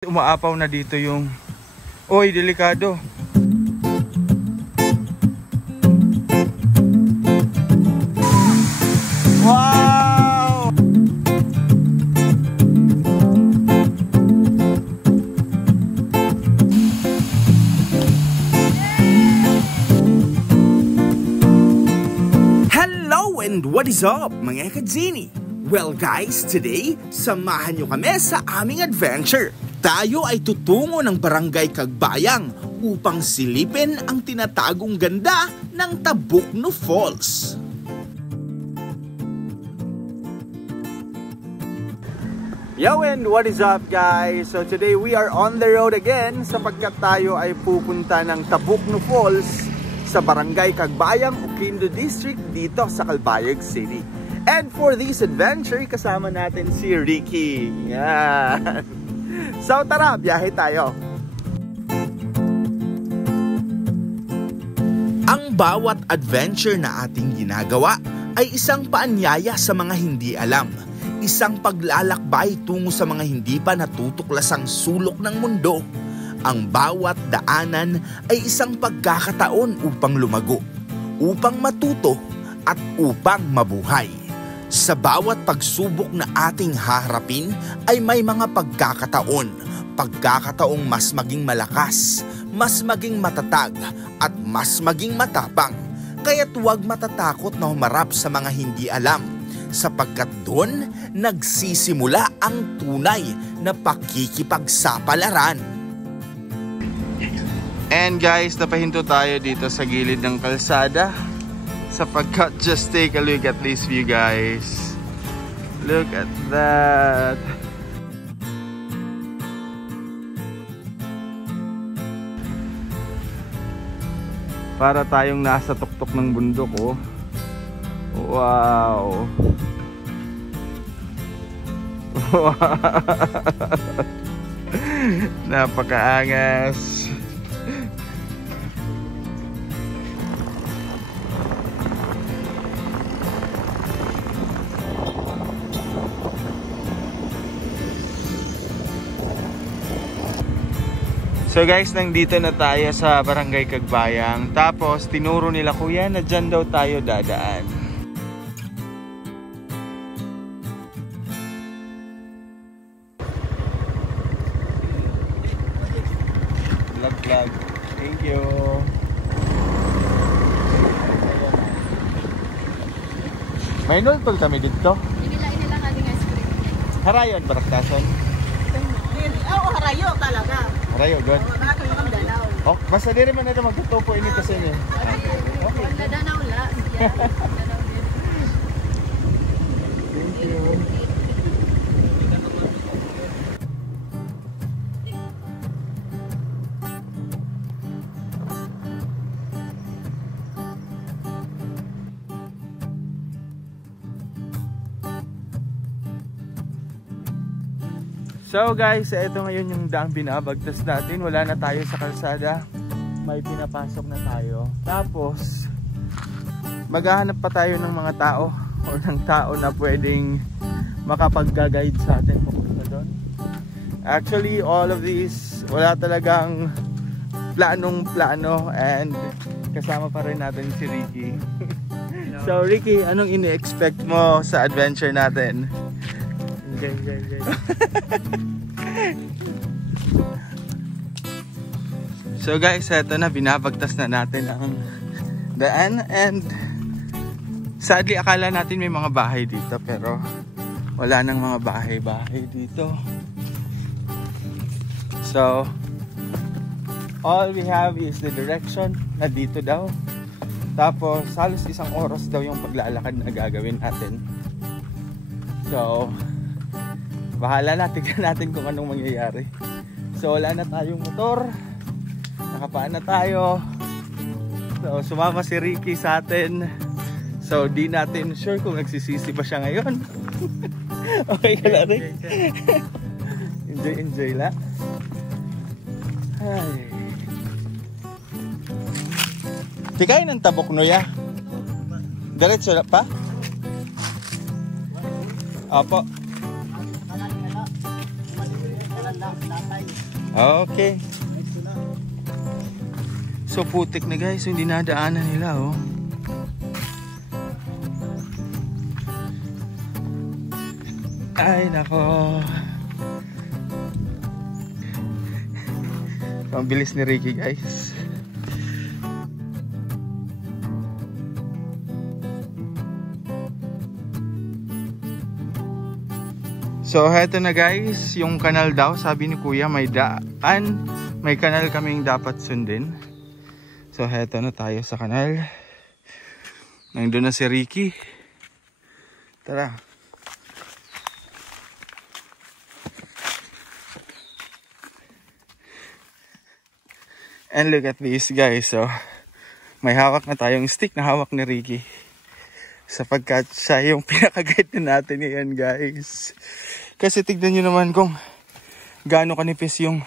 Umaapaw na dito yung... Oy, delikado. Wow! Hello and what is up mga kadzini? Well guys, today, samahan nyo kami sa aming adventure. Tayo ay tutungo ng Barangay Cagbayang upang silipin ang tinatagong ganda ng Tabukno Falls. Yo and what is up guys? So today we are on the road again sapagkat tayo ay pupunta ng Tabukno Falls sa Barangay Cagbayang, Oquendo District dito sa Calbayog City. And for this adventure, kasama natin si Ricky. Yan. So tara, biyahe tayo. Ang bawat adventure na ating ginagawa ay isang paanyaya sa mga hindi alam. Isang paglalakbay tungo sa mga hindi pa natutuklasang sulok ng mundo. Ang bawat daanan ay isang pagkakataon upang lumago, upang matuto at upang mabuhay. Sa bawat pagsubok na ating haharapin ay may mga pagkakataong mas maging malakas, mas maging matatag at mas maging matapang. Kaya't huwag matatakot na humarap sa mga hindi alam, sapagkat doon nagsisimula ang tunay na pakikipagsapalaran. And guys, napahinto tayo dito sa gilid ng kalsada sapagkat just take a look at this view guys. Look at that. Para tayong nasa tuktok ng bundok oh. Wow. Napakaangas. So guys, nandito na tayo sa Barangay Cagbayang. Tapos tinuro nila kuya na dyan daw tayo dadaan. Vlog. Thank you. May nultol kami dito. Inila nga din ice cream. Harayon, baraktason. Harayo talaga. Harayo, good. Dalaw. Oh, basta diri man ito magtutupo ini kasi ni. Okay. Wala danaw la. Thank you. So guys, ito ngayon yung daang binabagtas natin. Wala na tayo sa kalsada. May pinapasok na tayo. Tapos, maghahanap pa tayo ng mga tao o ng tao na pwedeng makapag-guide sa atin papunta doon. Actually, all of these, wala talagang planong-plano and kasama pa rin natin si Ricky. So Ricky, anong ini-expect mo sa adventure natin? Enjoy. So guys, eto na, binabagtas na natin ang daan and sadly akala natin may mga bahay dito pero wala nang mga bahay dito. So all we have is the direction na dito daw. Tapos halos isang oras daw yung paglalakad na gagawin natin. So bahala na, tignan natin kung anong mangyayari. So wala na tayong motor, nakapaan na tayo. So sumama si Ricky sa atin. So di natin sure kung nagsisisi ba siya ngayon. Okay ka lang rin? Enjoy la. Ay. Tikay ng Tabukno ya. Diretso pa? Opo. Okay. So putik na guys, hindi nadaanan nila oh. Ay nako. Pambilis ni Ricky guys. So heto na guys, yung kanal daw, sabi ni Kuya may daan, may kanal kaming dapat sundin. So heto na tayo sa kanal. Nandun na si Ricky. Tara. And look at this guys, so may hawak na tayong stick na hawak ni Ricky. Sapagkat siya yung pinaka-guide natin ngayon guys. Kasi tignan nyo naman kung gaano kanipis yung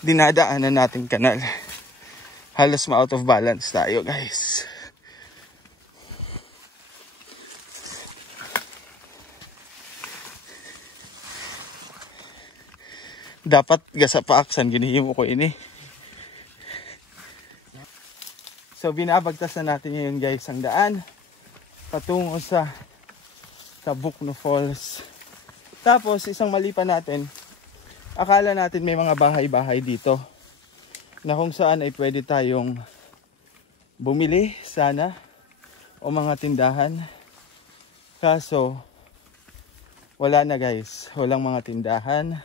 dinadaanan nating kanal. Halos ma-out of balance tayo guys. Dapat gasa paaksan, ginihimo ko ini. So binabagtas na natin ngayon guys ang daan patungo sa Bukno Falls. Tapos isang mali pa natin, akala natin may mga bahay-bahay dito na kung saan ay pwede tayong bumili sana o mga tindahan. Kaso wala na guys, walang mga tindahan,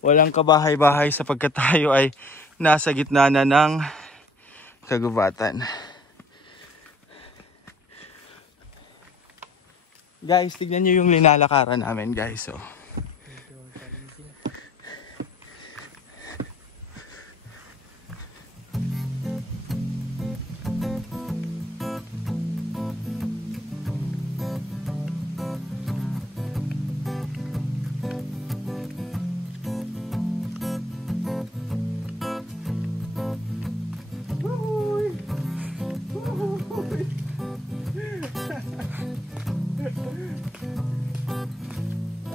walang kabahay-bahay sapagkat tayo ay nasa gitna na ng kagubatan. Guys, tignan nyo yung linalakaran namin guys. So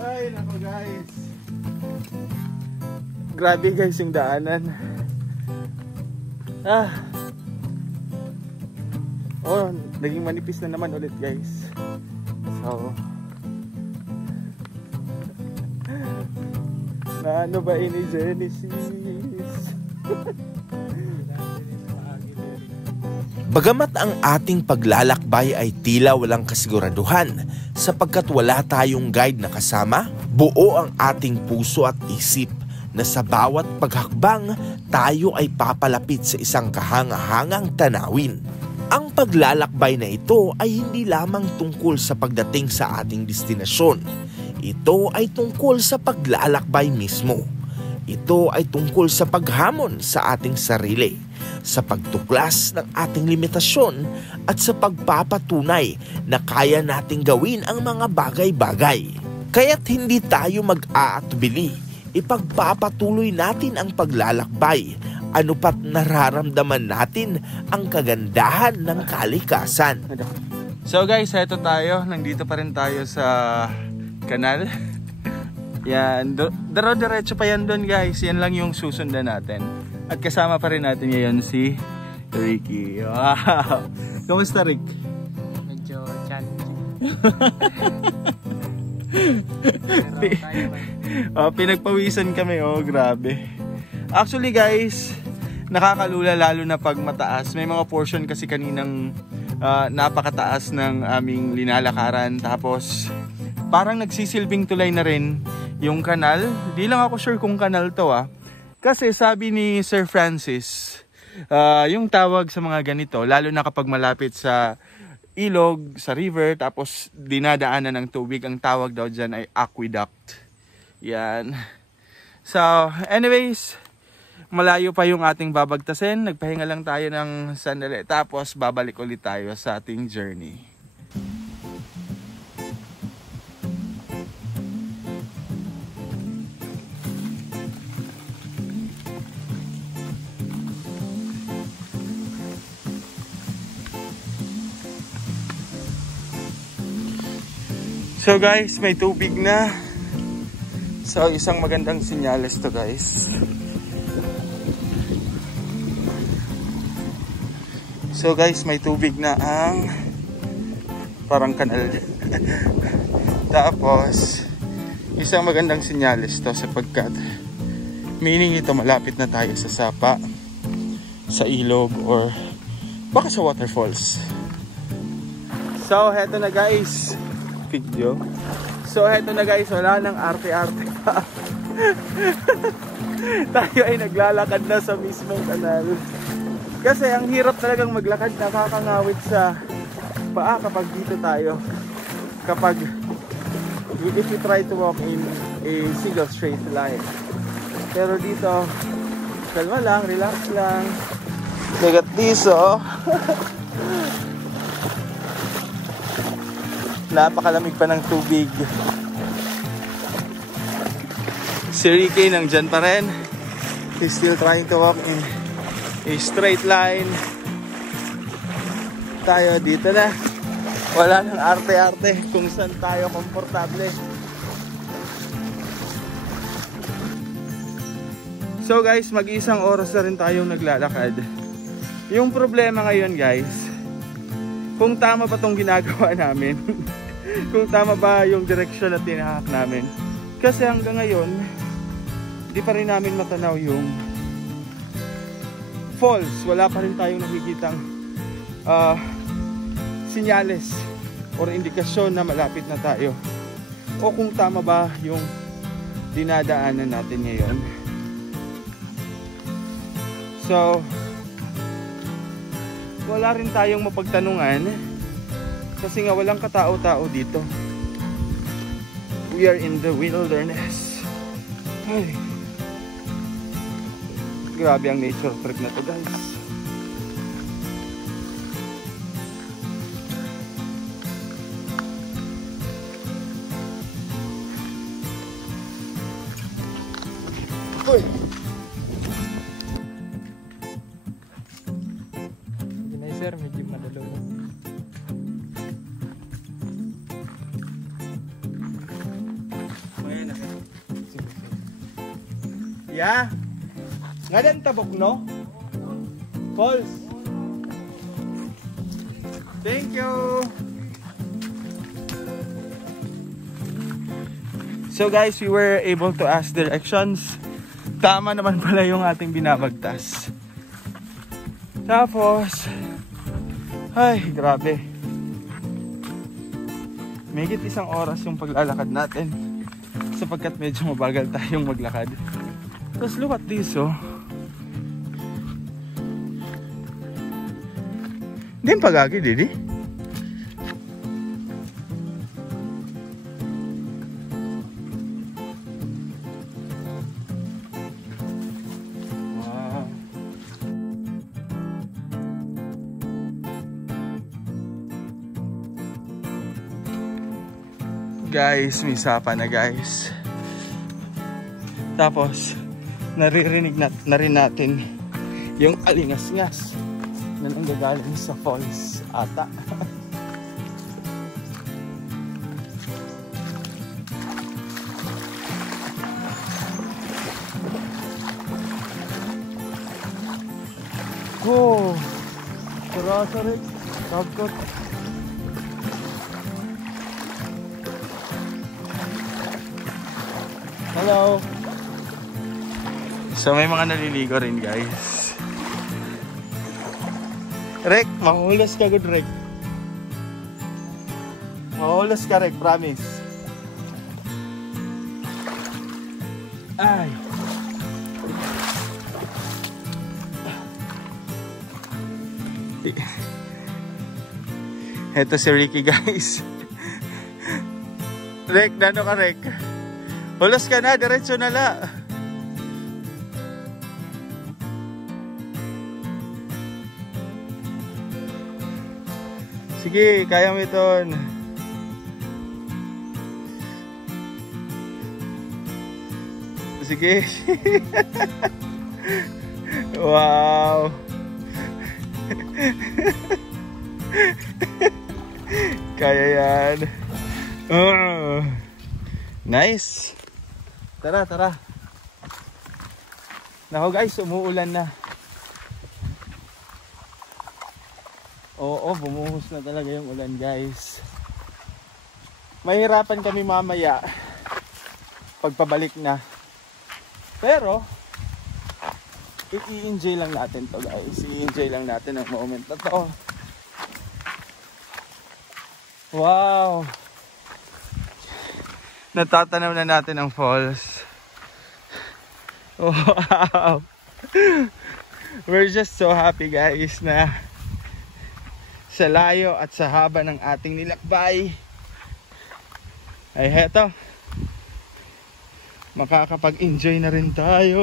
ay nako guys, grabe guys yung daanan. Oh, naging manipis na naman ulit guys. So na ano ba ini Genesis? Bagamat ang ating paglalakbay ay tila walang kasiguraduhan sapagkat wala tayong guide na kasama, buo ang ating puso at isip na sa bawat paghakbang tayo ay papalapit sa isang kahangahangang tanawin. Ang paglalakbay na ito ay hindi lamang tungkol sa pagdating sa ating destinasyon. Ito ay tungkol sa paglalakbay mismo. Ito ay tungkol sa paghamon sa ating sarili, sa pagtuklas ng ating limitasyon at sa pagpapatunay na kaya nating gawin ang mga bagay-bagay. Kaya't hindi tayo mag-aatubili, ipagpapatuloy natin ang paglalakbay, ano pat nararamdaman natin ang kagandahan ng kalikasan. So guys, eto tayo, nandito pa rin tayo sa kanal. Yan, diretso pa yan doon guys, yan lang yung susundan natin. At kasama pa rin natin ngayon si Ricky. Wow! Kamusta Rick? Medyo challenging. Pinagpawisan kami, oh grabe. Actually guys, nakakalula lalo na pag mataas. May mga portion kasi kaninang napakataas ng aming linalakaran. Tapos parang nagsisilbing tulay na rin yung kanal. Di lang ako sure kung kanal to Kasi sabi ni Sir Francis, yung tawag sa mga ganito, lalo na kapag malapit sa ilog, sa river, tapos dinadaanan ng tubig, ang tawag daw dyan ay aqueduct. Yan. So, anyways, malayo pa yung ating babagtasin. Nagpahinga lang tayo ng sandali, tapos babalik ulit tayo sa ating journey. So guys, may tubig na So, isang magandang sinyales to, guys. So guys, may tubig na ang parang kanal. Tapos, isang magandang sinyales to sapagkat meaning ito malapit na tayo sa sapa, sa ilog, or baka sa waterfalls. So, heto na guys. Video. So, heto na guys. Wala nang arte-arte pa. Tayo ay naglalakad na sa mismong kanal. Kasi ang hirap talagang maglakad, nakakangawit sa paa kapag dito tayo. Kapag if you try to walk in a single straight line. Pero dito, kalma lang, relax lang. Look at this, oh. Napakalamig pa ng tubig. Si Ricky nandyan pa rin. He's still trying to walk in a straight line. Tayo dito na. Wala nang arte-arte kung saan tayo komportable. So guys, mag-isang oras na rin tayong naglalakad. Yung problema ngayon guys, kung tama ba tong ginagawa namin. Kung tama ba yung direksyon na tinahak namin. Kasi hanggang ngayon, di pa rin namin matanaw yung falls. Wala pa rin tayong nakikitang sinyales or indikasyon na malapit na tayo. O kung tama ba yung dinadaanan natin ngayon. So, wala rin tayong mapagtanungan kasi nga walang katao-tao dito. We are in the wilderness. Ay. Grabe ang nature trip na to guys. Uy! Hindi na sir, medyo madalo. Yeah. Ngadan tabok no? Falls. Thank you. So guys, we were able to ask directions. Tama naman pala yung ating binabagtas. Tapos, ay, grabe. Mahigit isang oras yung paglalakad natin sapagkat medyo mabagal tayong maglakad. Tapos look at this, oh. Hindi yung pagagi, Didi. Wow. Guys, may sapa na guys. Tapos, naririnig na rin natin yung alingas-ngas na nanggagaling sa falls ata. Oh, terasa rin, takot. Hello. So may mga naliligo rin guys. Rek, mahuhulas ka good Rek. Mahuhulas ka Rek, promise. Ay. Ito si Ricky guys. Rek, dano ka Rek? Hulas ka na, diretso na la. Sige, kaya mo ito. Sige. Wow. Kaya yan. Nice. Tara, tara. Nako guys, umuulan na. Oo, bumuhos na talaga yung ulan guys. Mahirapan kami mamaya pagpabalik na. Pero i-enjoy lang natin to guys. I-enjoy lang natin ang moment na to. Wow! Natatanaw na natin ang falls. Wow! We're just so happy guys na sa layo at sa haba ng ating nilakbay ay heto, makakapag-enjoy na rin tayo.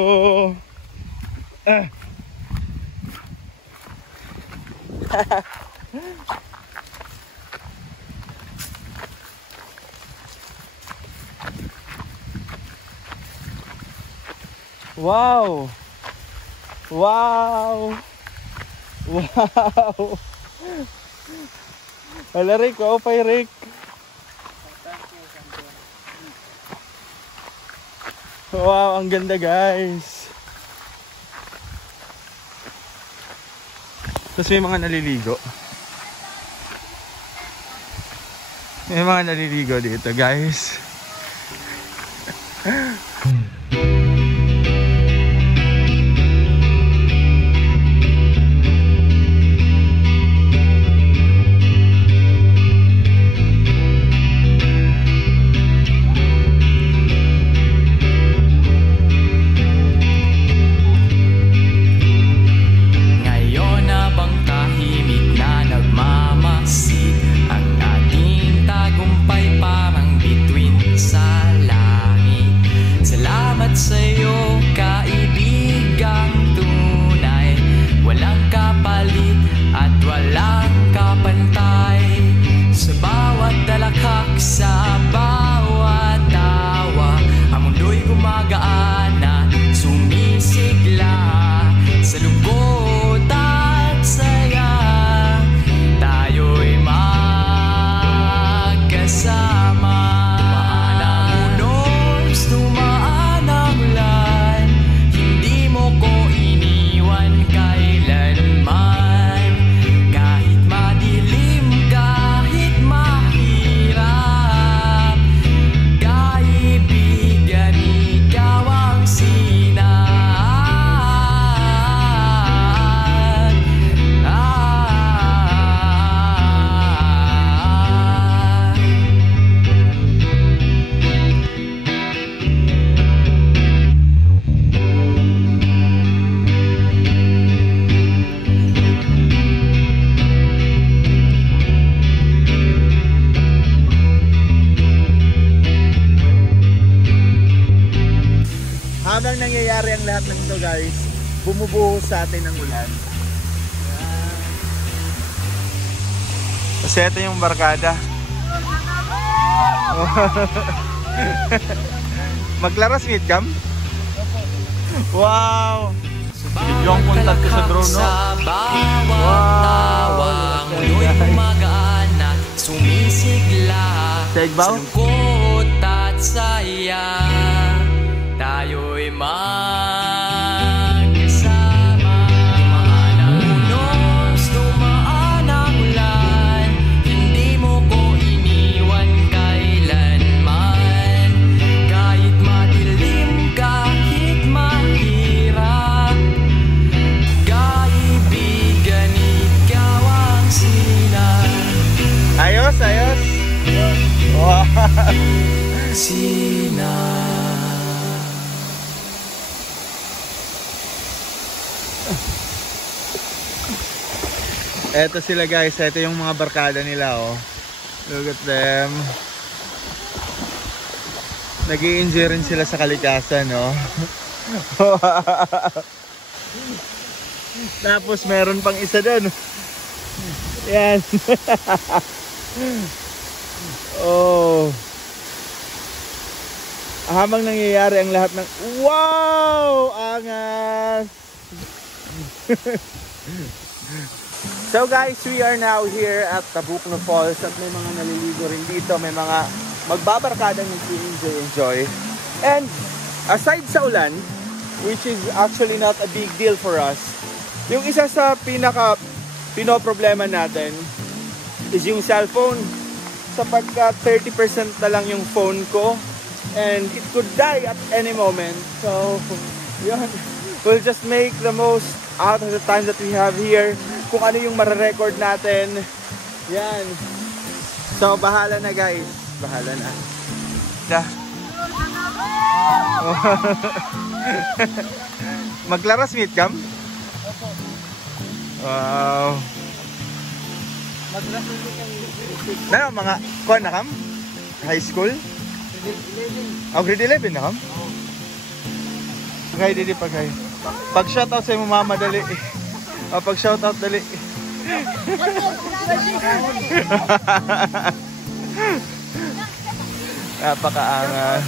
Wow! Wow! Wow! Wala Rick, okay Rick. Wow, ang ganda guys. Tapos may mga naliligo. May mga naliligo dito guys. Habang nangyayari ang lahat ng ito guys, bumubuhos sa atin ang ulan. Kasi ito yung barkada. Maglaras meet cam? Wow! Yung kontak ko sa drone, no? Wow! Sumisigla Tegbaw? sa lungkot at saya. Tayo'y magkasama. Tumaan ang unos, tumaan ang ulan. Hindi mo ko iniwan kailanman. Kahit madilim, kahit mahirap, kaibigan, ikaw ang sinan. Ayos, ayos! Wow! Sinan. Eto sila guys, eto yung mga barkada nila oh. Look at them. Nag-i-enjoy rin sila sa kalikasan, no? Tapos meron pang isa doon. Yan. Oh. Habang nangyayari ang lahat ng wow! Angas! So guys, we are now here at Tabukno Falls at may mga naliligo rin dito, may mga magbabarkadang nag-enjoy. And aside sa ulan, which is actually not a big deal for us, yung isa sa pinoproblema natin is yung cellphone. Sapagkat 30% na lang yung phone ko and it could die at any moment. So, yun. We'll just make the most out of the time that we have here. Kung ano yung mararecord natin. Yan. So, bahala na guys. Bahala na. Maglaro Smith Cam? Opo. Wow. Madraso din kami. Na mga kuan na kam? High school? Grade 11. Oh, grade 11 na kam? Pagay dili pagay. Pag shoutout sa imong mama dali. Oh, pag shoutout dali. Napakaangas.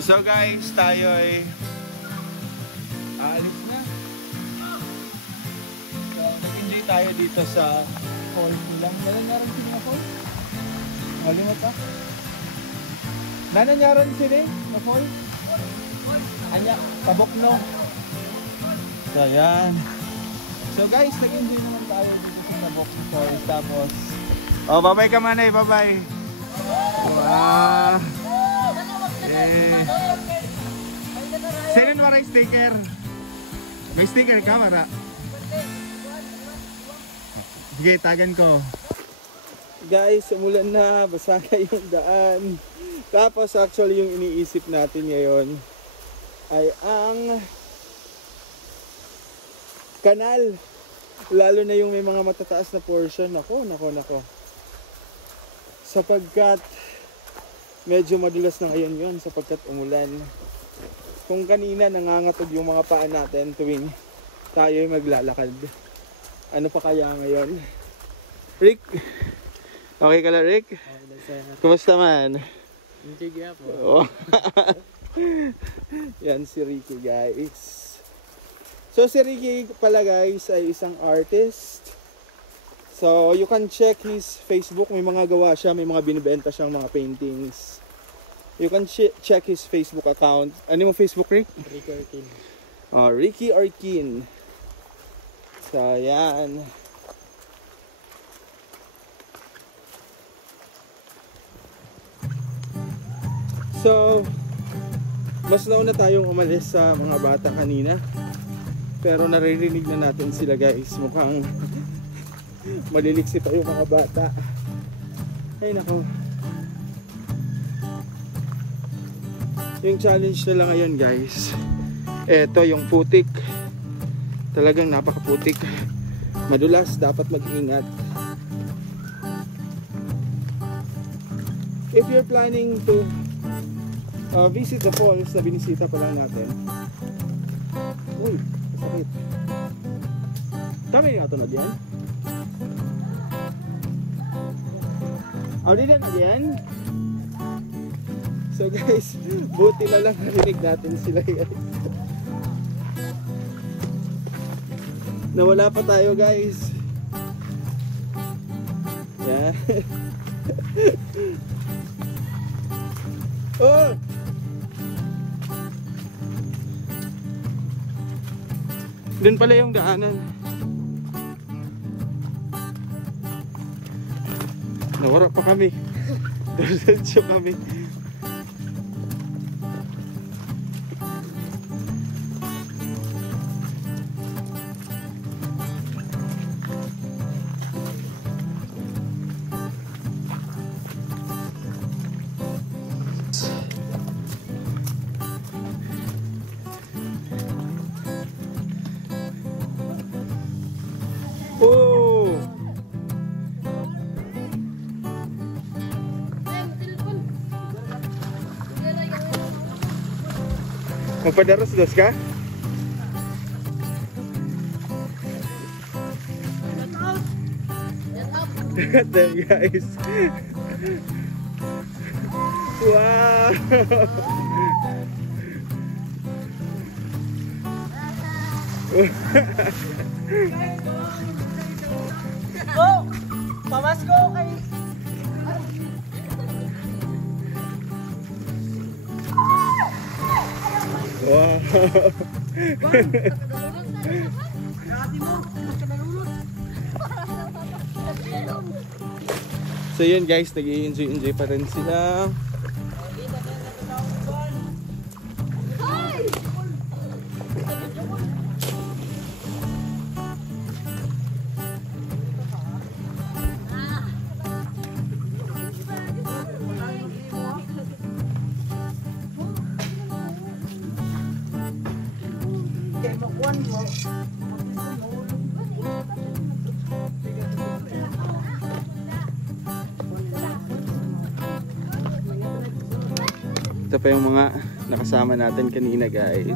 So guys, tayo ay aalis na. So, nag-enjoy tayo dito sa falls nilang. Nananyaran sila na falls? Malimot pa? Nananyaran sila na falls? Anya, tabok no. So yan. So guys, nag-enjoy naman tayo dito sa Tabok Falls. Tapos, oh, bye-bye ka man eh, bye-bye. Wow. Sino na maray sticker? May sticker ka, Mara? Sige, tagan ko. Guys, umulan na. Basa na yung daan. Tapos actually yung iniisip natin ngayon ay ang kanal. Lalo na yung may mga matataas na portion. Nako. Sapagkat medyo madulas na ngayon yun sapagkat umulan. Kung kanina nangangatog yung mga paa natin tuwing tayo ay maglalakad. Ano pa kaya ngayon? Rick? Okay ka lang, Rick? Kumusta man? Hindi kaya po. Oh. Yan si Ricky guys. So si Ricky pala guys ay isang artist. So you can check his Facebook. May mga gawa siya, may mga binibenta siyang mga paintings. You can check his Facebook account. Ano mo Facebook, Rick? Ricky Orkin. Oh, Ricky Orkin. So yan. So mas nauna tayong umalis sa mga bata kanina. Pero naririnig na natin sila guys. Mukhang maliliksi pa yung mga bata. Ay nako. Yung challenge nila ngayon guys, eto yung putik. Talagang napakaputik. Madulas, dapat mag-ingat. If you're planning to visit the falls na binisita pala natin. Uy, sakit. Kami nga ito na diyan. Di na diyan. So guys, buti na lang narinig natin sila guys. Nawala pa tayo guys. Yeah. Oh! Doon pala yung daanan. Nawara pa kami. Diretso kami. Magpadaros-dos ka? Damn guys. Wow. Go! Pamasko kay... Wow. So yun guys, nag-i-enjoy pa rin sila. Ito pa yung mga nakasama natin kanina guys.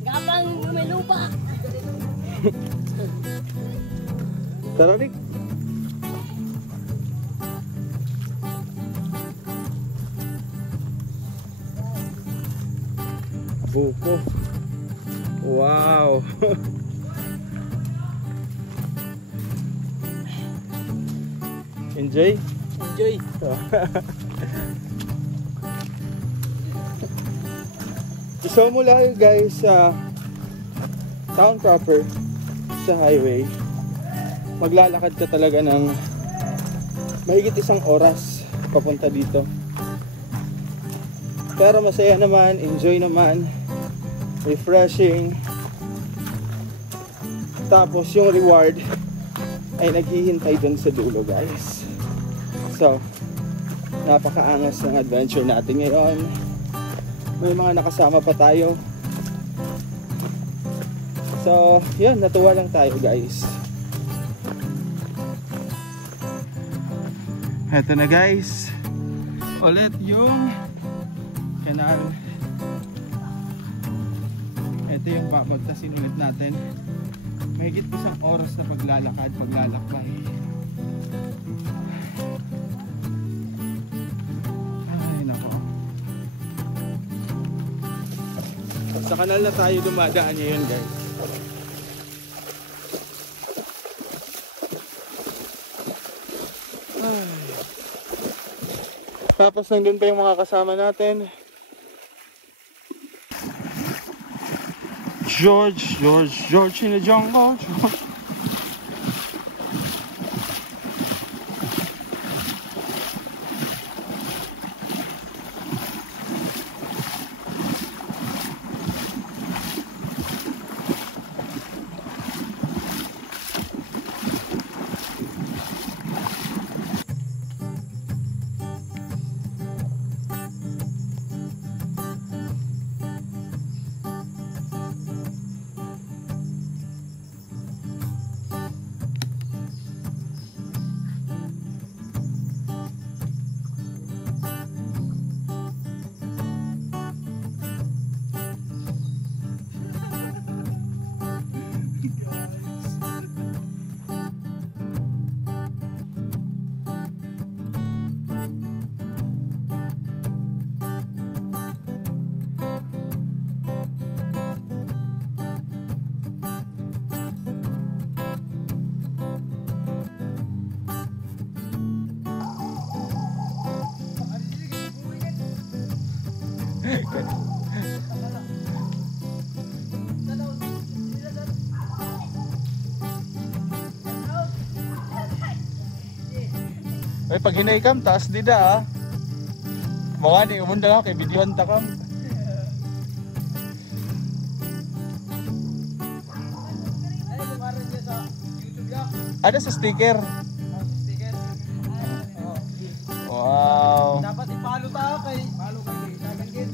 Gapang may lupa. Tara Rick. Buko. Wow. Enjoy? Enjoy! So mula guys sa town proper, sa highway, maglalakad ka talaga ng mahigit 1 oras papunta dito. Pero masaya naman, enjoy naman, refreshing. Tapos yung reward ay naghihintay dun sa dulo guys. So napakaangas ng adventure natin ngayon. May mga nakasama pa tayo. So yun, natuwa lang tayo guys. Eto na guys, ulit yung kanal. Ito yung babagtasin ulit natin. Mahigit 1 oras na paglalakbay. Ay nako. Sa kanal na tayo dumadaan ngayon guys. Tapos nandun pa yung mga kasama natin. George in the jungle. Ay, pag hinaykam, taas dida ah. Mga di umunda ka, kay videoan takam. Ada sa sticker. Wow. Dapat ipalo tayo kay... Palo kay Tagangin.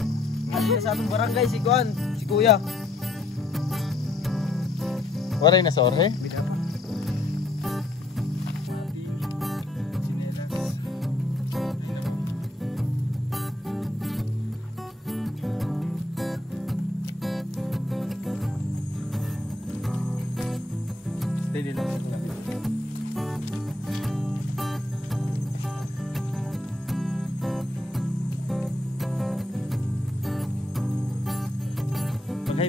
At sa atong barangay, si Juan, si Kuya. Waray na sorry. Pwede lang sa labi. Paghay.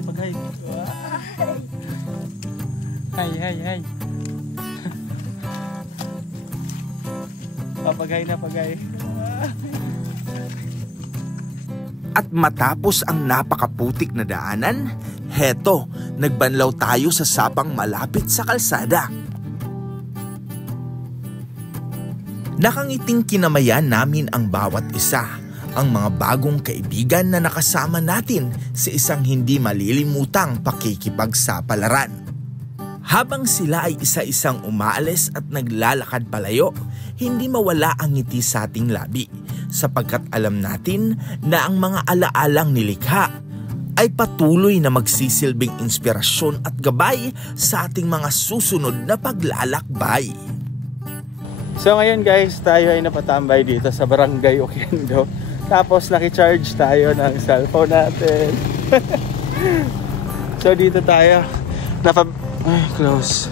Hay. Paghay. At matapos ang napakaputik na daanan, heto, nagbanlaw tayo sa sapang malapit sa kalsada. Nakangiting kinamayan namin ang bawat isa, ang mga bagong kaibigan na nakasama natin sa isang hindi malilimutang pakikipagsapalaran. Habang sila ay isa-isang umaalis at naglalakad palayo, hindi mawala ang ngiti sa ating labi sapagkat alam natin na ang mga alaalang nilikha ay patuloy na magsisilbing inspirasyon at gabay sa ating mga susunod na paglalakbay. So ngayon guys, tayo ay napatambay dito sa Barangay Oquendo. Tapos nakicharge tayo ng cellphone natin. So dito tayo close.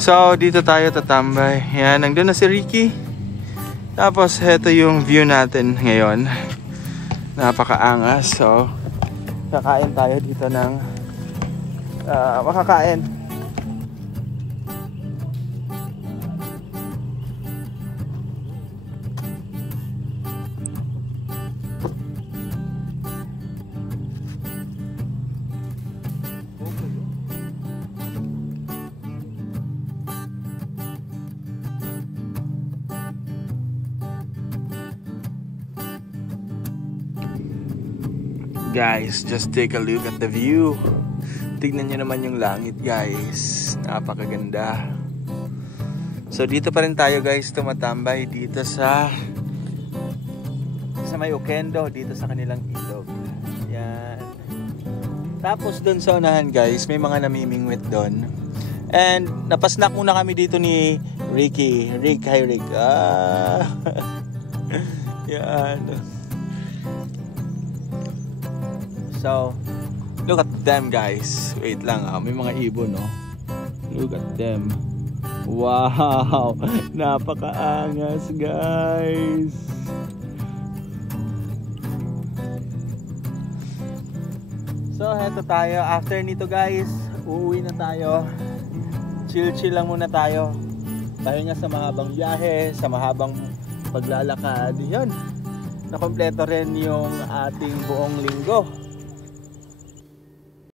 So dito tayo tatambay. Yan, nandun na si Ricky. Tapos heto yung view natin ngayon. Napakaangas. So kakain tayo dito ng makakain. Guys, just take a look at the view. Tignan nyo naman yung langit guys. Napakaganda. So dito pa rin tayo guys tumatambay dito sa may Oquendo, dito sa kanilang ilog. Yan. Tapos doon sa unahan guys, may mga namimingwit doon. And napasnak muna kami dito ni Ricky. Hi Rick. Yan. So, look at them guys. Wait lang may mga ibon no. Look at them. Wow, napakaangas guys. So, heto tayo. After nito guys, uuwi na tayo. Chill lang muna tayo. Pahinga sa mahabang biyahe, sa mahabang paglalakad. Yun, nakompleto rin yung ating buong linggo.